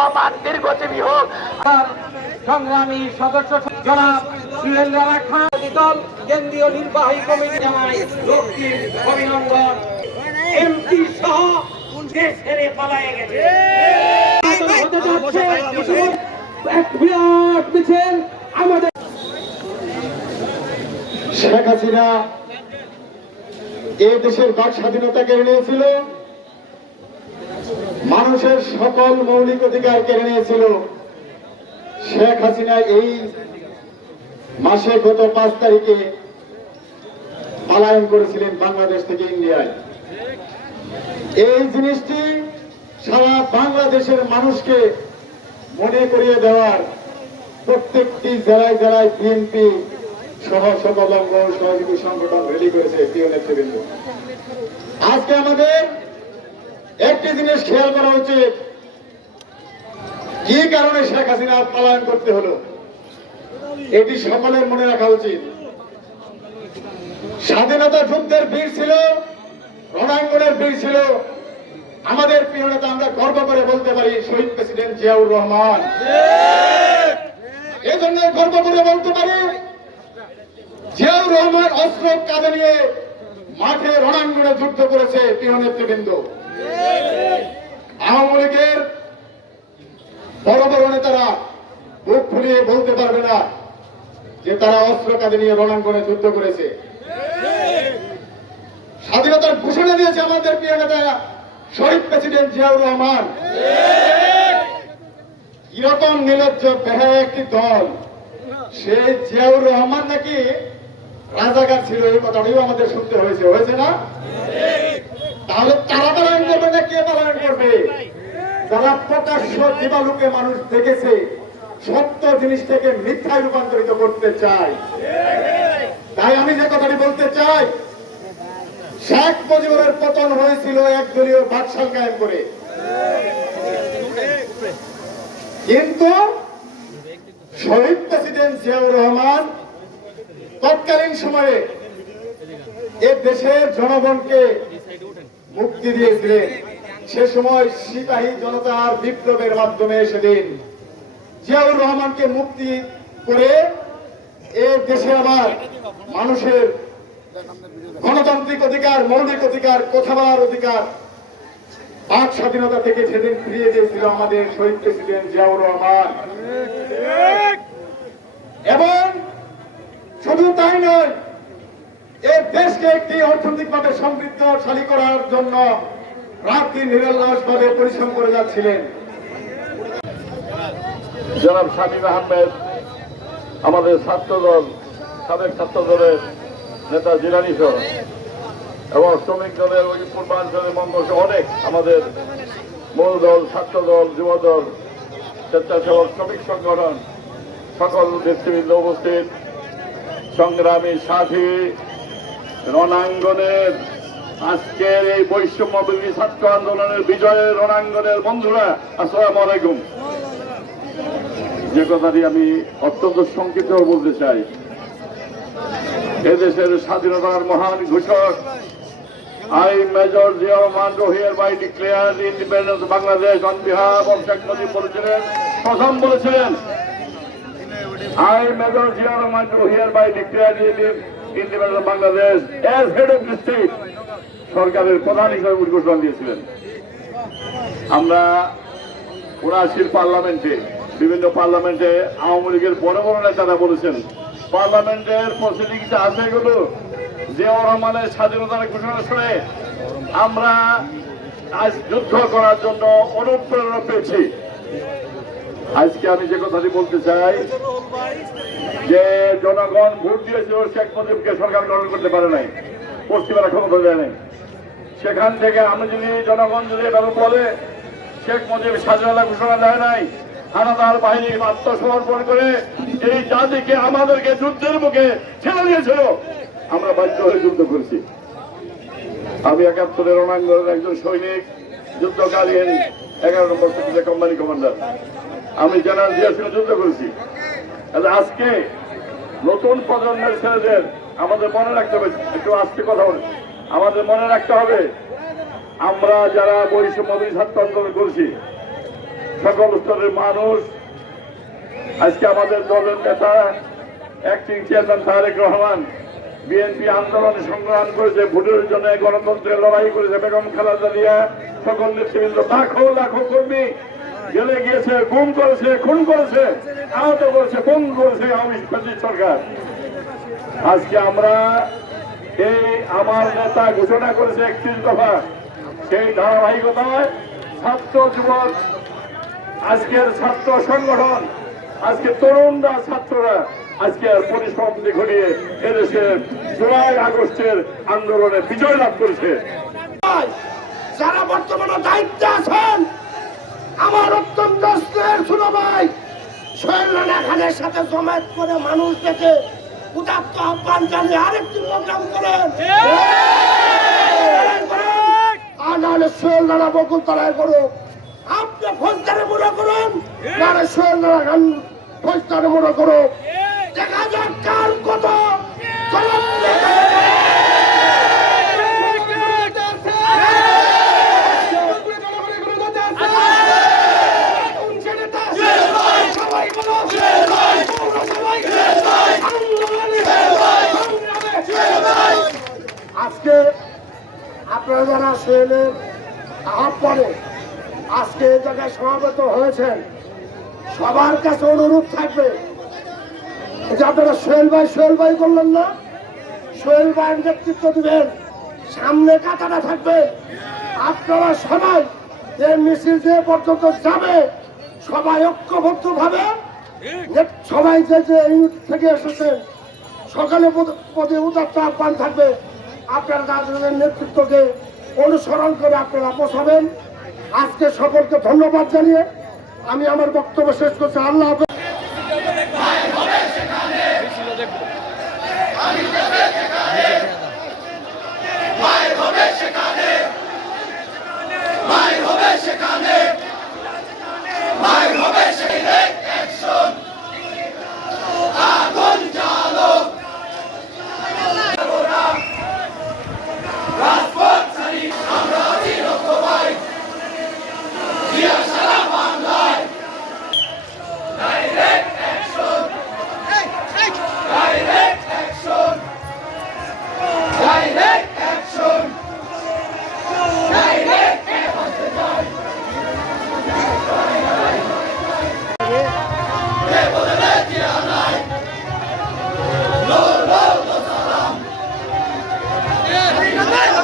রহমান দীর্ঘজীবী হোক। সংগ্রামী সদস্য জনাব খান দল কেন্দ্রীয় নির্বাহী কমিটি জানায় লক্ষ্মীর অভিনন্দন। এমপি সহ দেশ ছেড়ে পালায়ে গেছে। এক বিরাট মিছিল আমাদের শেখ হাসিনা এ দেশের বাক স্বাধীনতা কেড়ে নিয়েছিল মানুষের সকল মৌলিক অধিকার কেড়ে নিয়েছিল। শেখ হাসিনা এই মাসে গত পাঁচ তারিখে পালায়ন করেছিলেন বাংলাদেশ থেকে ইন্ডিয়ায়। এই জিনিসটি সারা বাংলাদেশের মানুষকে মনে করিয়ে দেওয়ার প্রত্যেকটি জেলায় জেলায় বিএনপি সহ সকল সহযোগী সংগঠন রেডি করেছে আজকে আমাদের একটি জিনিস খেয়াল করা উচিত কি কারণে শেখ হাসিনা পালায়ন করতে হলো? এটি সকলের মনে রাখা উচিত। স্বাধীনতা যুদ্ধের বীর ছিল, রণাঙ্গনের বীর ছিল। আমাদের প্রিয় নেতা আমরা গর্ব করে বলতে পারি শহীদ প্রেসিডেন্ট জিয়াউর রহমান। এজন্য গর্ব করে বলতে পারি, জিয়াউর রহমান অস্ত্র কাঁধে নিয়ে মাঠে রণাঙ্গনে যুদ্ধ করেছে প্রিয় নেতৃবৃন্দ। আওয়ামী লীগের বড় বড় নেতারা বুক ফুলিয়ে বলতে পারবে না যে তারা অস্ত্র কাঁধে নিয়ে রণাঙ্গনে যুদ্ধ করেছে। স্বাধীনতার ঘোষণা দিয়েছে আমাদের প্রিয় নেতা শহীদ প্রেসিডেন্ট জিয়াউর রহমান। কীরকম নির্লজ্জ বেহায় একটি দল। সেই জিয়াউর রহমান নাকি রাজাকার ছিল এই কথাটিও আমাদের শুনতে হয়েছে হয়েছে না? তাহলে তারা পালন করবে না কে পালন করবে? যারা প্রকাশ্য দিবালুকে মানুষ দেখেছে, সত্য জিনিসটাকে মিথ্যায় রূপান্তরিত করতে চায়। তাই আমি যে কথাটি বলতে চাই, শেখ মুজিবুরের পতন হয়েছিল একদলীয় বাদশাল কায়েম করে। কিন্তু শহীদ প্রেসিডেন্ট জিয়াউর রহমান তৎকালীন সময়ে এ দেশের জনগণকে মুক্তি দিয়েছিলেন। সে সময় সিপাহী জনতার বিপ্লবের মাধ্যমে সেদিন জিয়াউর রহমানকে মুক্তি করে এ দেশে আবার মানুষের গণতান্ত্রিক অধিকার, মৌলিক অধিকার, কথা বলার অধিকার, বাক স্বাধীনতা থেকে সেদিন ফিরিয়ে দিয়েছিল আমাদের শহীদ প্রেসিডেন্ট জিয়াউর রহমান। এবং শুধু তাই নয়, এই দেশকে একটি অর্থনৈতিকভাবে সমৃদ্ধশালী করার জন্য রাত্রি নিরল্লাস ভাবে পরিশ্রম করে যাচ্ছিলেন। জনাব শামীম আহমেদ, আমাদের ছাত্রদল, সাবেক ছাত্রদলের নেতা জিলানি সহ, এবং শ্রমিক দলের ওই পূর্বাঞ্চলের মঙ্গল অনেক আমাদের মূল দল ছাত্রদল, যুবদল, স্বেচ্ছাসেবক, শ্রমিক সংগঠন, সকল নেতৃবৃন্দ উপস্থিত। সংগ্রামী সাথী রণাঙ্গনের আজকের এই বৈষম্য বিরোধী ছাত্র আন্দোলনের বিজয়ের রণাঙ্গনের বন্ধুরা, আসসালাম আলাইকুম। যে কথাটি আমি অত্যন্ত সংক্ষিপ্ত বলতে চাই, এদেশের স্বাধীনতার মহান ঘোষক, I major Zia Rahman hereby declare independence Bangladesh on behalf of Sheikh বলেছিলেন, প্রথম বলেছিলেন I major Zia Rahman hereby declare independence Bangladesh as head of district সরকারের প্রধান হিসেবে উদ্ঘোষণা দিয়েছিলেন। আমরা উনাশির পার্লামেন্টে, বিভিন্ন পার্লামেন্টে আওয়ামী লীগের বড় বড় নেতারা বলেছেন, পার্লামেন্টের প্রসিডিংস আছে এগুলো? জিয়াউর রহমানের স্বাধীনতার ঘোষণা শুনে আমরা আজ যুদ্ধ করার জন্য অনুপ্রেরণা পেয়েছি। আজকে আমি যে কথাটি বলতে চাই যে জনগণ ভোট দিয়েছিল শেখ মুজিবকে সরকার গ্রহণ করতে পারে নাই, পশ্চিমারা ক্ষমতা দেয় নাই। সেখান থেকে আমি যদি জনগণ যদি এভাবে বলে, শেখ মুজিব স্বাধীনতা ঘোষণা দেয় নাই, হানাদার বাহিনী আত্মসমর্পণ করে এই জাতিকে আমাদেরকে যুদ্ধের মুখে ছেড়ে দিয়েছিল, আমরা বাধ্য হয়ে যুদ্ধ করেছি। আমি একাত্তরের রণাঙ্গনের একজন সৈনিক, যুদ্ধকালীন এগারো নম্বর কোম্পানি কমান্ডার। আমি জেনারেল জিয়া ছিল যুদ্ধ করেছি। আজকে নতুন প্রজন্মের ছেলেদের আমাদের মনে রাখতে হবে, একটু আজকে কথা বলে আমাদের মনে রাখতে হবে, আমরা যারা বৈষম্য ছাত্র আন্দোলন করছি, সকল স্তরের মানুষ, আজকে আমাদের দলের নেতা acting chairman Tarek Rahman, BNP আন্দোলনে সংগ্রাম করেছে, ভোটের জন্য গণতন্ত্রের লড়াই করেছে, বেগম খালেদা সকল নেতৃবৃন্দ, লাখো লাখো কর্মী জেলে গিয়েছে, গুম করেছে, খুন করেছে, আহত করেছে, খুন করেছে ফ্যাসিস্ট সরকার। আজকে আমরা এই আমার নেতা ঘোষণা করেছে একত্রিশ দফা। সেই ধারাবাহিকতায় ছাত্র যুবক, আজকের ছাত্র সংগঠন, আজকে তরুণরা, ছাত্ররা আজকে পরিসমাপ্তি ঘটিয়ে এদেশে জুলাই আগস্টের আন্দোলনে বিজয় লাভ করেছে। যারা বর্তমানে দায়িত্বে আছেন আমার অত্যন্ত স্নেহের শুনো ভাই। শৈলনা খানের সাথে জমায়েত করে মানুষ দেখে উদাত্ত আহ্বান জানিয়ে আরেকটি প্রোগ্রাম করেন। আর নাহলে শৈলনা বকুল তলায় করো আপনি ফৌজদারে মনে করুন? নাহলে শৈলনা খান ফৌজদারে মনে করুক। যারা সোহেলের পরে আজকে এই জায়গায় সমাবেত হয়েছেন, সবার কাছে অনুরোধ থাকবে যে আপনারা সোহেল ভাই সোহেল ভাই করলেন না? সোহেল ভাইয়ের নেতৃত্ব দিবেন। সামনে কাতাটা থাকবে। আপনারা সবাই যে মিছিল যে পর্যন্ত যাবে, সবাই ঐক্যবদ্ধ ভাবে সবাই যে যে থেকে এসেছেন, সকালে পদ- উদাত্ত আহ্বান থাকবে। আপনার তাদের নেতৃত্বকে অনুসরণ করে আপনারা পোষাবেন আজকে সকলকে ধন্যবাদ জানিয়ে আমি আমার বক্তব্য শেষ করছি। আল্লাহ ¡Vamos!